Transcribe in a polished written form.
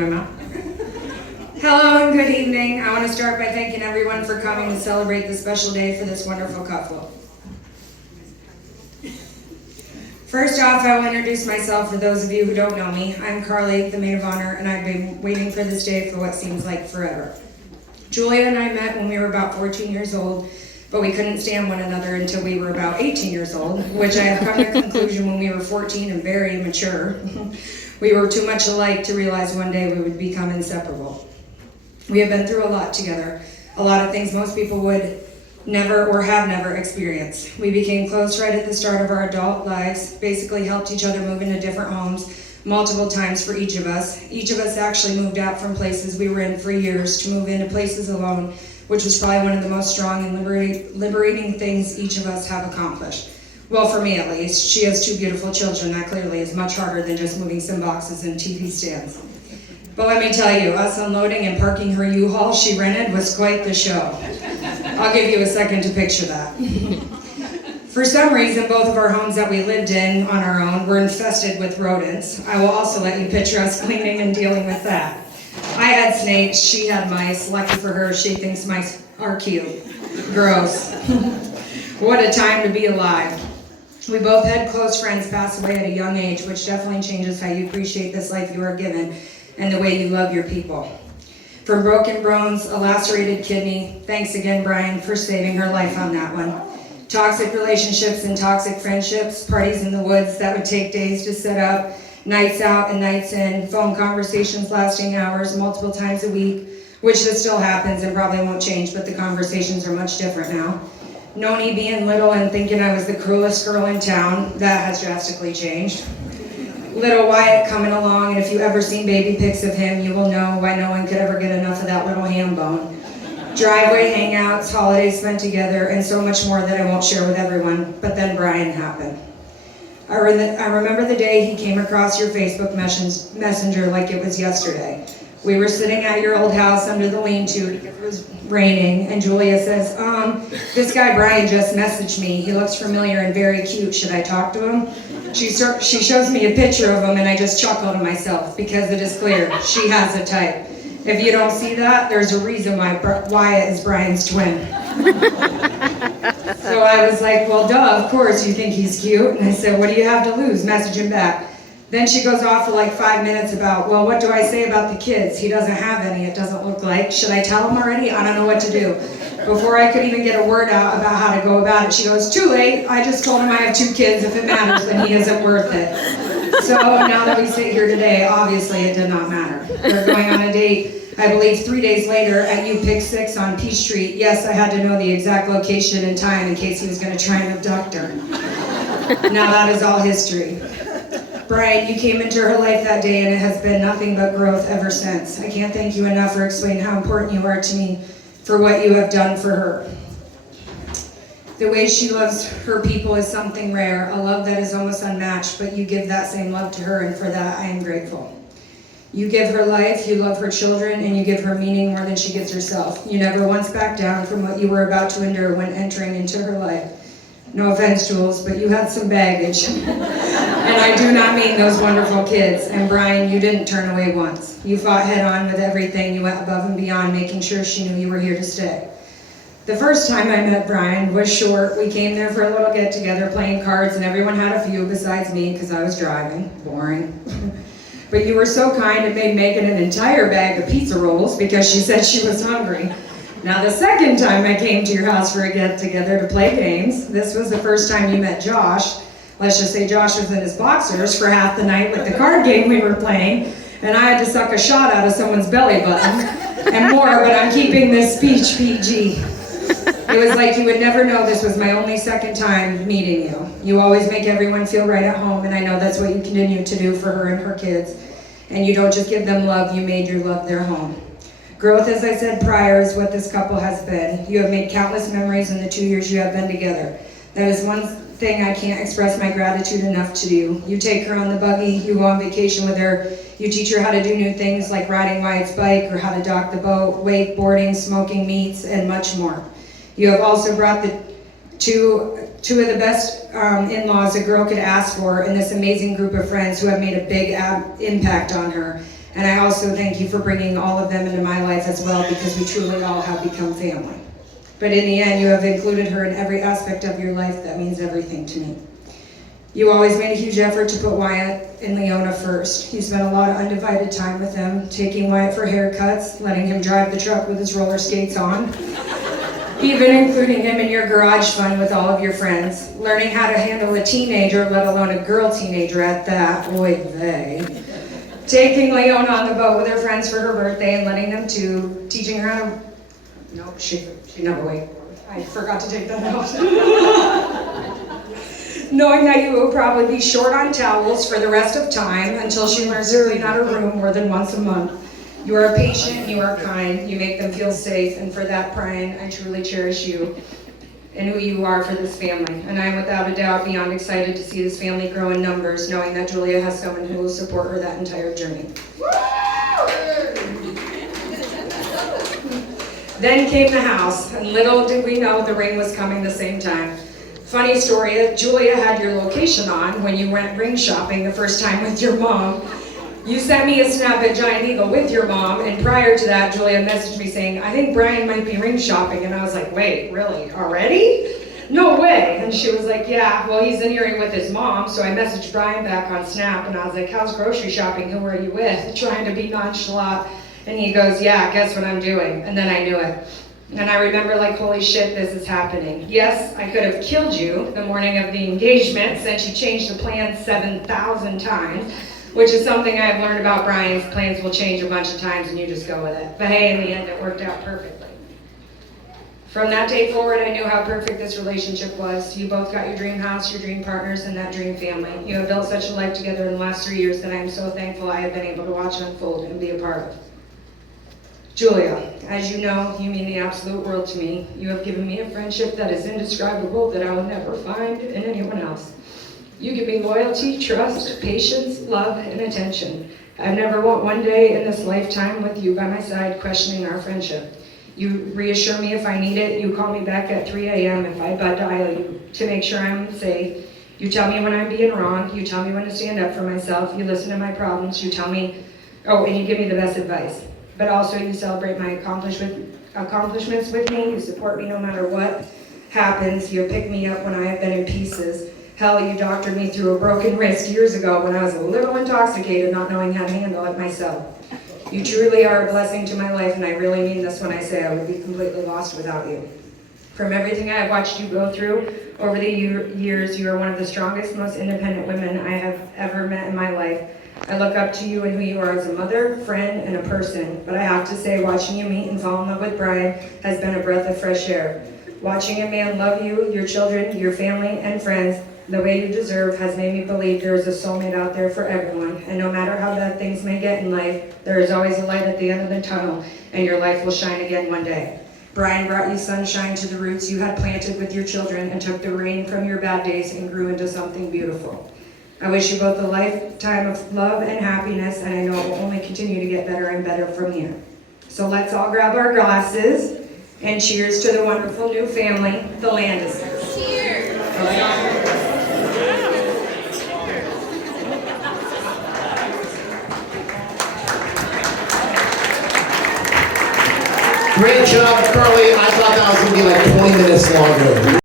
in my mouth. Hello and good evening. I want to start by thanking everyone for coming to celebrate this special day for this wonderful couple. First off, I will introduce myself for those of you who don't know me. I'm Carly, the maid of honor, and I've been waiting for this day for what seems like forever. Julia and I met when we were about 14 years old, but we couldn't stand one another until we were about 18 years old, which I have come to the conclusion when we were 14 and very immature. We were too much alike to realize one day we would become inseparable. We have been through a lot together, a lot of things most people would never or have never experienced. We became close right at the start of our adult lives, basically helped each other move into different homes multiple times for each of us. Each of us actually moved out from places we were in for years to move into places alone, which was probably one of the most strong and liberating things each of us have accomplished. Well, for me at least. She has two beautiful children. That clearly is much harder than just moving some boxes and TV stands. But let me tell you, us unloading and parking her U-Haul she rented was quite the show. I'll give you a second to picture that. For some reason, both of our homes that we lived in on our own were infested with rodents. I will also let you picture us cleaning and dealing with that. I had snakes, she had mice. Lucky for her, she thinks mice are cute. Gross. What a time to be alive. We both had close friends pass away at a young age, which definitely changes how you appreciate this life you are given and the way you love your people. From broken bones, a lacerated kidney, thanks again, Bryan, for saving her life on that one. Toxic relationships and toxic friendships, parties in the woods that would take days to set up, nights out and nights in, phone conversations lasting hours, multiple times a week, which this still happens and probably won't change, but the conversations are much different now. Noni being little and thinking I was the cruelest girl in town, that has drastically changed. Little Wyatt coming along, and if you ever seen baby pics of him, you will know why no one could ever get enough of that little ham bone. Driveway hangouts, holidays spent together, and so much more that I won't share with everyone, but then Bryan happened. I remember the day he came across your Facebook messenger like it was yesterday. We were sitting at your old house under the lean-to because it was raining, and Julia says, this guy Bryan just messaged me. He looks familiar and very cute. Should I talk to him? She shows me a picture of him, and I just chuckle to myself because it is clear she has a type. If you don't see that, there's a reason why Wyatt is Bryan's twin. So I was like, well, duh, of course you think he's cute. And I said, what do you have to lose? Message him back. Then she goes off for like 5 minutes about, well, what do I say about the kids? He doesn't have any, it doesn't look like. Should I tell him already? I don't know what to do. Before I could even get a word out about how to go about it, she goes, too late. I just told him I have 2 kids. If it matters, then he isn't worth it. So now that we sit here today, obviously it did not matter. They're going on a date, I believe 3 days later at U-Pick 6 on Peachtree. Yes, I had to know the exact location and time in case he was going to try and abduct her. Now that is all history. Bryan, you came into her life that day and it has been nothing but growth ever since. I can't thank you enough for explaining how important you are to me for what you have done for her. The way she loves her people is something rare, a love that is almost unmatched, but you give that same love to her, and for that I am grateful. You give her life, you love her children, and you give her meaning more than she gives herself. You never once backed down from what you were about to endure when entering into her life. No offense, Jules, but you had some baggage. And I do not mean those wonderful kids. And Bryan, you didn't turn away once. You fought head on with everything. You went above and beyond, making sure she knew you were here to stay. The first time I met Bryan was short. We came there for a little get-together playing cards, and everyone had a few besides me because I was driving. Boring. But you were so kind it made Megan an entire bag of pizza rolls because she said she was hungry. Now the second time I came to your house for a get-together to play games, this was the first time you met Josh. Let's just say Josh was in his boxers for half the night with the card game we were playing, and I had to suck a shot out of someone's belly button, and more, but I'm keeping this speech PG. It was like you would never know this was my only second time meeting you. You always make everyone feel right at home, and I know that's what you continue to do for her and her kids. And you don't just give them love, you made your love their home. Growth, as I said prior, is what this couple has been. You have made countless memories in the 2 years you have been together. That is one thing I can't express my gratitude enough to you. You take her on the buggy, you go on vacation with her, you teach her how to do new things like riding Wyatt's bike or how to dock the boat, wakeboarding, smoking meats, and much more. You have also brought the two of the best in-laws a girl could ask for in this amazing group of friends who have made a big impact on her. And I also thank you for bringing all of them into my life as well, because we truly all have become family. But in the end, you have included her in every aspect of your life that means everything to me. You always made a huge effort to put Wyatt and Leona first. You spent a lot of undivided time with them, taking Wyatt for haircuts, letting him drive the truck with his roller skates on, even including him in your garage fun with all of your friends, learning how to handle a teenager, let alone a girl teenager at that, oy vey. Taking Leona on the boat with her friends for her birthday and letting them too, teaching her how to, no, she never waked. I forgot to take that out. Knowing that you will probably be short on towels for the rest of time until she learns to clean out her room more than once a month. You are patient, you are kind, you make them feel safe, and for that, Bryan, I truly cherish you and who you are for this family. And I am without a doubt beyond excited to see this family grow in numbers, knowing that Julia has someone who will support her that entire journey. Then came the house, and little did we know the ring was coming the same time. Funny story, Julia had your location on when you went ring shopping the first time with your mom. You sent me a snap at Giant Eagle with your mom, and prior to that, Julia messaged me saying, I think Bryan might be ring shopping, and I was like, wait, really, already? No way. And she was like, yeah, well, he's in here with his mom, so I messaged Bryan back on Snap, and I was like, how's grocery shopping, who are you with? Trying to be nonchalant, and he goes, yeah, guess what I'm doing? And then I knew it. And I remember like, holy shit, this is happening. Yes, I could have killed you the morning of the engagement since you changed the plan 7,000 times, which is something I've learned about Bryan's plans will change a bunch of times and you just go with it. But hey, in the end, it worked out perfectly. From that day forward, I knew how perfect this relationship was. You both got your dream house, your dream partners, and that dream family. You have built such a life together in the last 3 years that I am so thankful I have been able to watch unfold and be a part of. Julia, as you know, you mean the absolute world to me. You have given me a friendship that is indescribable that I will never find in anyone else. You give me loyalty, trust, patience, love, and attention. I've never want one day in this lifetime with you by my side questioning our friendship. You reassure me if I need it. You call me back at 3 a.m. if I butt dial you to make sure I'm safe. You tell me when I'm being wrong. You tell me when to stand up for myself. You listen to my problems. You tell me, and you give me the best advice. But also you celebrate my accomplishments with me. You support me no matter what happens. You pick me up when I have been in pieces. Hell, you doctored me through a broken wrist years ago when I was a little intoxicated, not knowing how to handle it myself. You truly are a blessing to my life, and I really mean this when I say I would be completely lost without you. From everything I have watched you go through over the years, you are one of the strongest, most independent women I have ever met in my life. I look up to you and who you are as a mother, friend, and a person. But I have to say, watching you meet and fall in love with Bryan has been a breath of fresh air. Watching a man love you, your children, your family, and friends the way you deserve has made me believe there is a soulmate out there for everyone. And no matter how bad things may get in life, there is always a light at the end of the tunnel, and your life will shine again one day. Bryan brought you sunshine to the roots you had planted with your children and took the rain from your bad days and grew into something beautiful. I wish you both a lifetime of love and happiness, and I know it will only continue to get better and better from here. So let's all grab our glasses and cheers to the wonderful new family, the Landises. Cheers! Great job, Carly. I thought that was going to be like 20 minutes longer.